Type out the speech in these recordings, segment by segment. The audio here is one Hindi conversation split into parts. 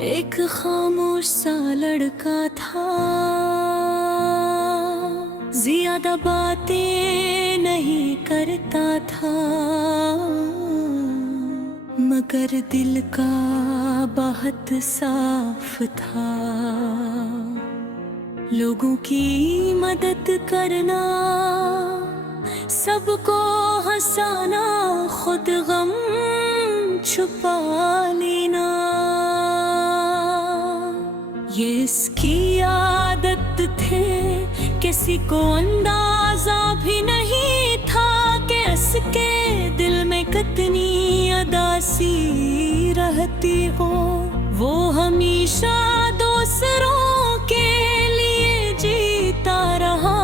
एक खामोश सा लड़का था, ज्यादा बातें नहीं करता था, मगर दिल का बहुत साफ था। लोगों की मदद करना, सबको हंसाना, खुद गम छुपा लेना, ये इसकी आदत थे। किसी को अंदाजा भी नहीं था कि इसके दिल में कितनी अदासी रहती हो। वो हमेशा दूसरों के लिए जीता रहा,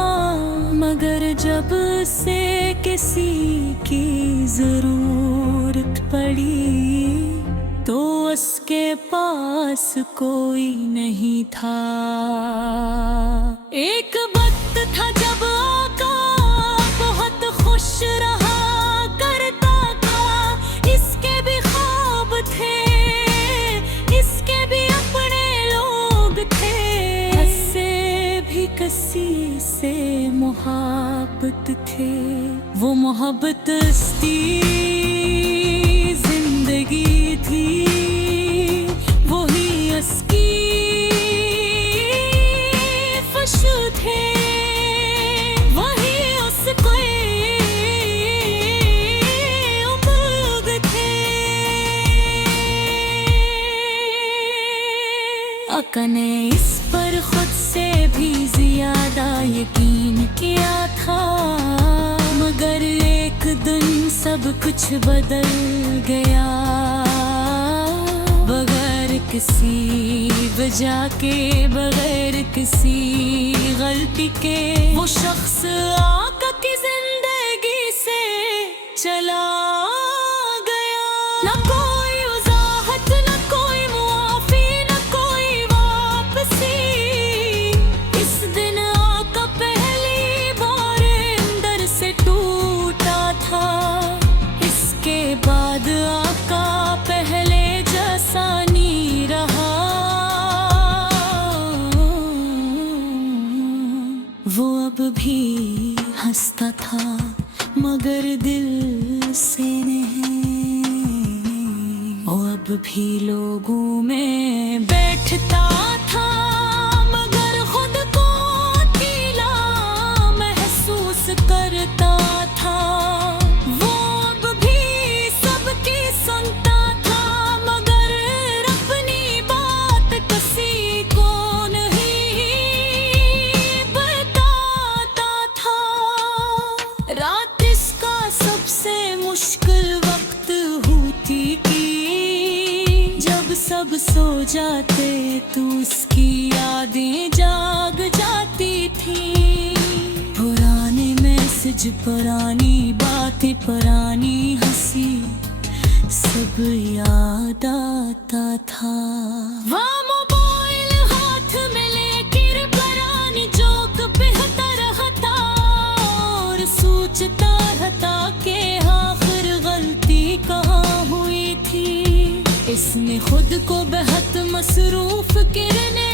मगर जब से किसी की जरूरत पड़ी तो उसके पास कोई नहीं था। एक वक्त था जब आका बहुत खुश रहा करता था। इसके भी ख्वाब थे, इसके भी अपने लोग थे। उससे भी किसी से मोहब्बत थे। वो मोहब्बत उसकी जिंदगी थी, वही उसकी खुशू थे, वही उसको उम्मीद थे। आका ने इस पर खुद से भी ज्यादा यकीन किया था, मगर एक दिन सब कुछ बदल गया। बगैर किसी वजह के, बगैर किसी गलती के, वो शख्स आका की जिंदगी से चला गया। न कोई वजाहत, न कोई मुआफी, न कोई वापसी। इस दिन आका पहली बार अंदर से टूटा था। इसके बाद आका पहले जैसा नहीं रहा। वो अब भी हंसता था, मगर दिल से नहीं। वो अब भी लोगों में बैठता था, मगर खुद को अकेला महसूस करता था। वो अब भी सबकी सुनता था, मगर अपनी बात किसी को नहीं बताता था। रात इसका सबसे मुश्किल वक्त होती की, जब सब सो जाते तो उसकी यादें जाग जाती थी। पुराने मैसेज, पुरानी बातें, पुरानी हंसी, सब याद आता था। वह मोबाइल हाथ में लेकर पुरानी जोक बेहतर रहता, और सोचता रहता कि आखिर गलती कहाँ हुई थी। इसने खुद को बेहद मसरूफ करने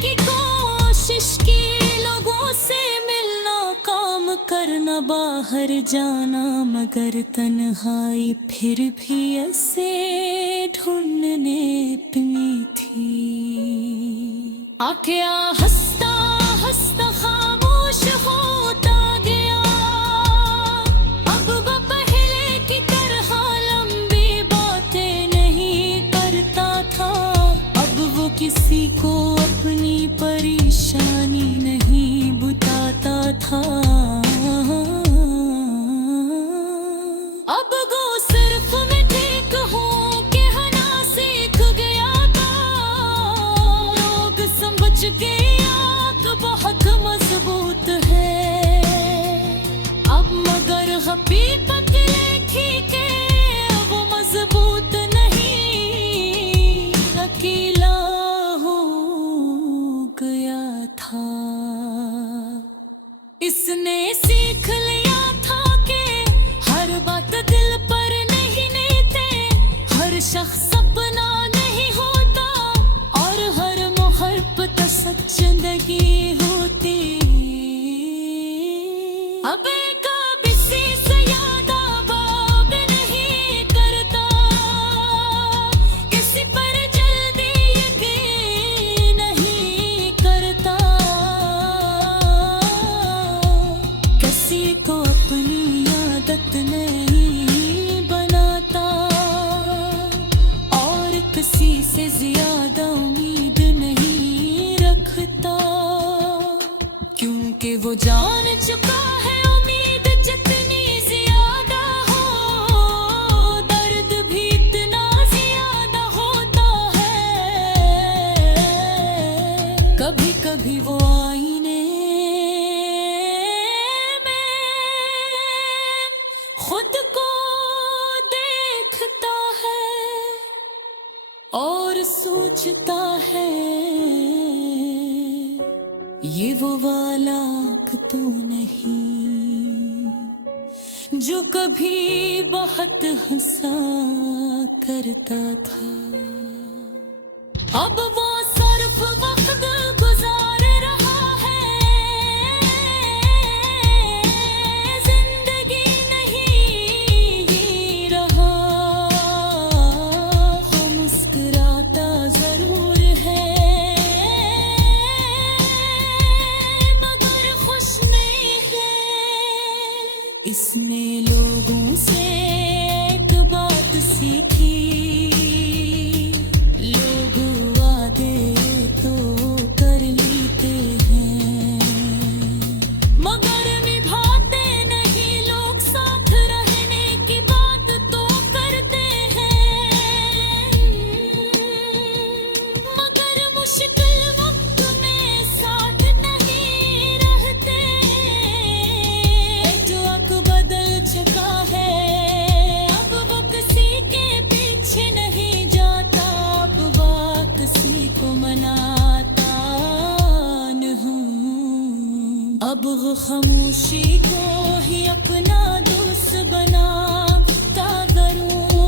की कोशिश की, लोगों से मिलना, काम करना, बाहर जाना, मगर तन्हाई फिर भी ऐसे ढूंढने अपनी थी। आख्या हंसता हंसता खामोश होता गया। अब वो पहले की तरह लंबी बातें नहीं करता था। अब वो किसी को अपनी परेशानी नहीं बताता था। अब वो सिर्फ मैं ठीक हूँ कहना सीख गया था। लोग समझ गया कि बहुत मजबूत है अब, मगर भी पतले ठीके वो मजबूत नहीं, अकेला हो गया था। इसने सीख लिया था कि हर बात दिल पर नहीं लेते, हर शख्स अपना नहीं होता और हर मोहब्बत सच जिंदगी होती। अब कभी से याद बाब नहीं करता, किसी पर जल्दी यकीन नहीं करता, किसी को अपनी आदत नहीं बनाता और किसी से ज्यादा उम्मीद नहीं रखता, क्योंकि वो जान चुका है उम्मीद जितनी ज्यादा हो, दर्द भी इतना ज्यादा होता है। कभी कभी वो आईने खुद को देखता है और सोचता है ये वो वाला तो नहीं जो कभी बहुत हंसा करता था। अब वो सिर्फ वक्त गुजार रहा है, जिंदगी नहीं जी रहा। वो मुस्कुराता जरूर है मगर खुश नहीं है। इसने लोगों से एक बात सीखी, लोग वादे तो कर लेते हैं मगर निभाते नहीं, लोग साथ रहने की बात तो करते हैं मगर मुश्किल वक्त में साथ नहीं रहते। जो अक बदल चुका है अब वो किसी के पीछे नहीं जाता, अब वो किसी को मनाता नहीं। अब वो खामोशी को ही अपना दोस्त बनाता जरूर,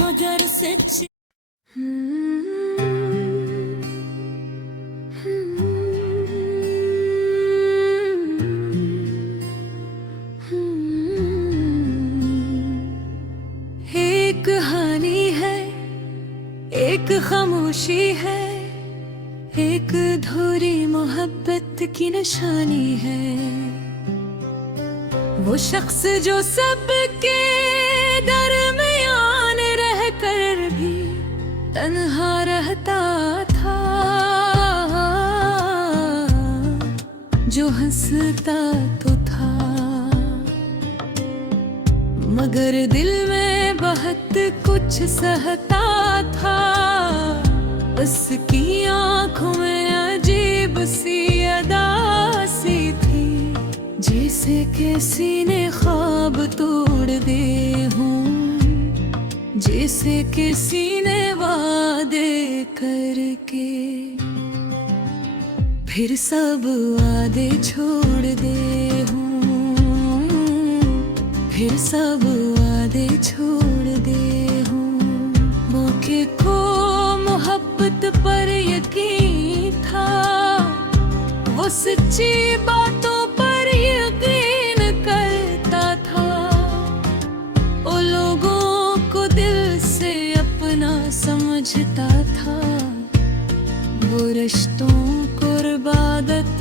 मगर सच एक कहानी है, एक खामोशी है, एक अधूरी मोहब्बत की निशानी है। वो शख्स जो सबके दरमियान रह कर भी तन्हा रहता था, जो हंसता तो था मगर दिल में बहुत कुछ सहता था। उसकी आंखों में अजीब सी अदा सी थी, जैसे किसी ने ख्वाब तोड़ दे हों, जैसे किसी ने वादे करके फिर सब वादे छोड़ दे हों, फिर सब वादे छोड़ दे हों। मौके को मोहब्बत पर यकीन था, वो सच्ची बातों पर यकीन करता था। वो लोगों को दिल से अपना समझता था, वो रिश्तों को इबादत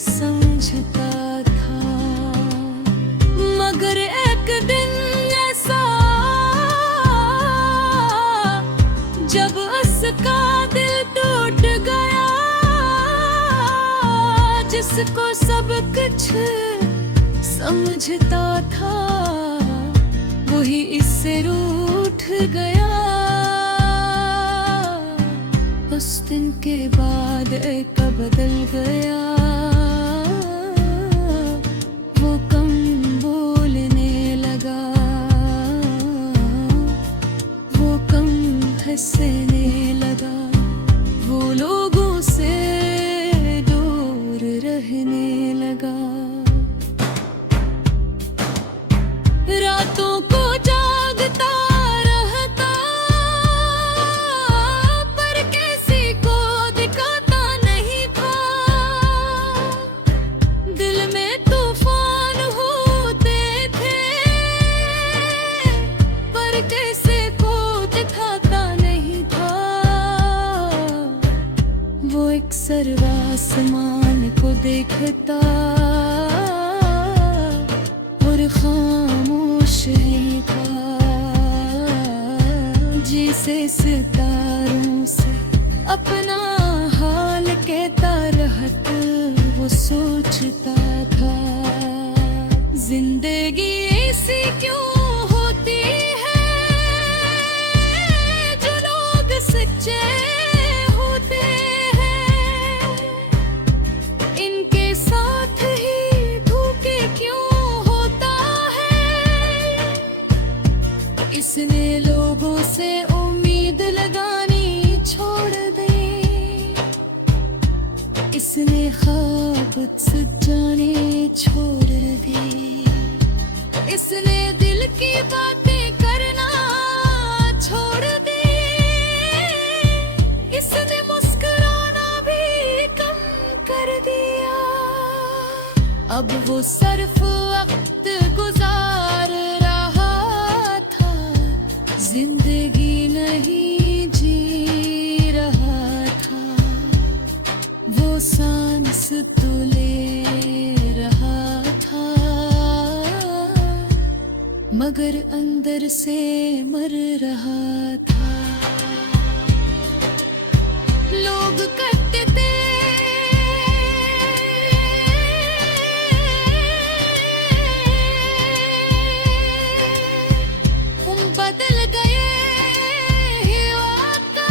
समझता था। मगर एक दिन ऐसा जब उसका दिल टूट गया, जिसको सब कुछ समझता था वही इससे रूठ गया। उस दिन के बाद एक बदल गया। वो कम बोलने लगा, वो कम हंसने लगा, वो लोगों से दूर रहने लगा। रातों को जागता रहता, पर किसी को दिखाता नहीं था। दिल में तूफान होते थे, पर किसी को दिखाता नहीं था। वो एक सर्वासमान को देखता और खामोश ही था, जिसे सितारों से अपना हाल कहता रहत वो सोचता था। जिंदगी ऐसी क्यों होती है, जो लोग सच्चे होते हैं, इनके साथ ही धोखे क्यों होता है। इसने लोगों से उम्मीद लगानी छोड़ दी, इसने ख्वाब सजाने छोड़ दी, इसने दिल की बातें करना छोड़ दी, इसने मुस्कुराना भी कम कर दिया। अब वो सिर्फ वक्त गुजार रहा था, जिंदगी नहीं जी रहा था। वो सांस तो ले रहा था, मगर अंदर से मर रहा था। लोग कहते थे तुम बदल गए ही वादा,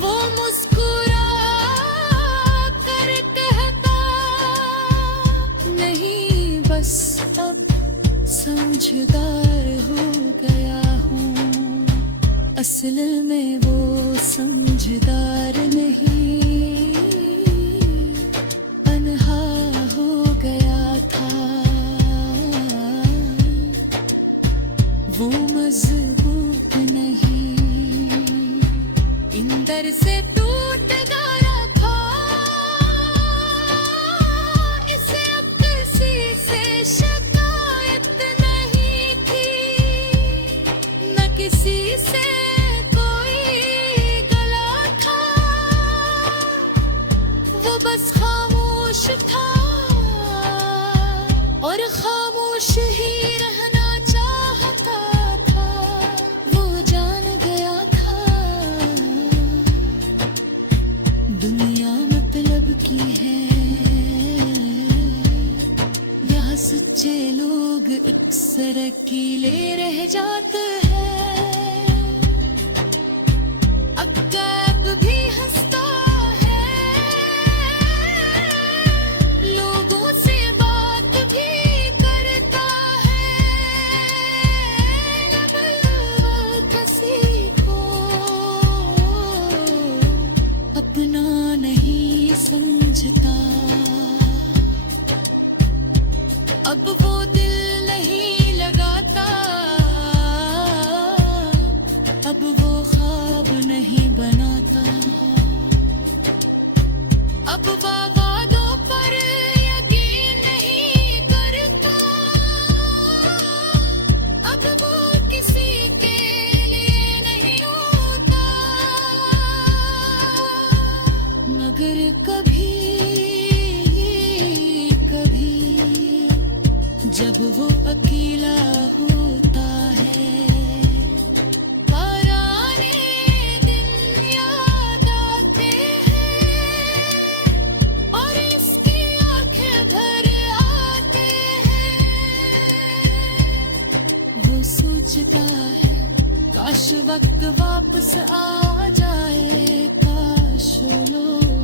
वो मुस्कुरा कर कहता नहीं, बस अब समझदार हो गया हूँ। असल में वो समझदार नहीं, अनहा हो गया था। वो मजबूत नहीं, इंदर से टूट गया था। इसे अब किसी से शिकायत नहीं थी, न किसी से कोई गला था। वो बस खामोश था और खामोश ही रहना चाहता था। वो जान गया था दुनिया मतलब की है, यहाँ सच्चे लोग अक्सर अकेले रह जाते हैं। अक्कैब भी हंसता है, लोगों से बात भी करता है, मगर किसी को अपना नहीं समझता। अब वो दिल नहीं लगाता, अब वो ख्वाब नहीं बनाता, अब वादों पर यकीन नहीं करता, अब वो किसी के लिए नहीं होता। मगर कभी कभी जब वो अकेला होता है, पुराने दिन याद आते हैं और इसकी आंखें भर आते हैं। वो सोचता है काश वक्त वापस आ जाए, काश वो लोग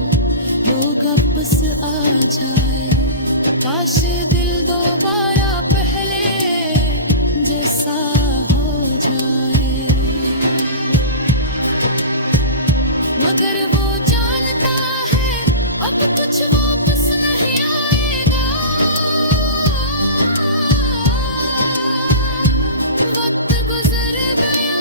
वापस आ जाए, काश दिल दोबारा पहले जैसा हो जाए। मगर वो जानता है अब कुछ वापस नहीं आएगा। वक्त गुजर गया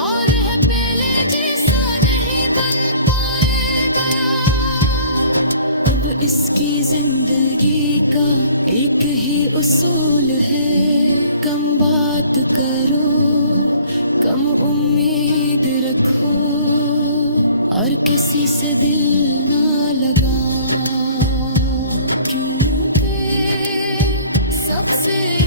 और है पहले जैसा नहीं बन पाएगा। अब इसकी जिंदगी का एक ही उसूल है, कम बात करो, कम उम्मीद रखो और किसी से दिल ना लगाओ, क्योंकि सबसे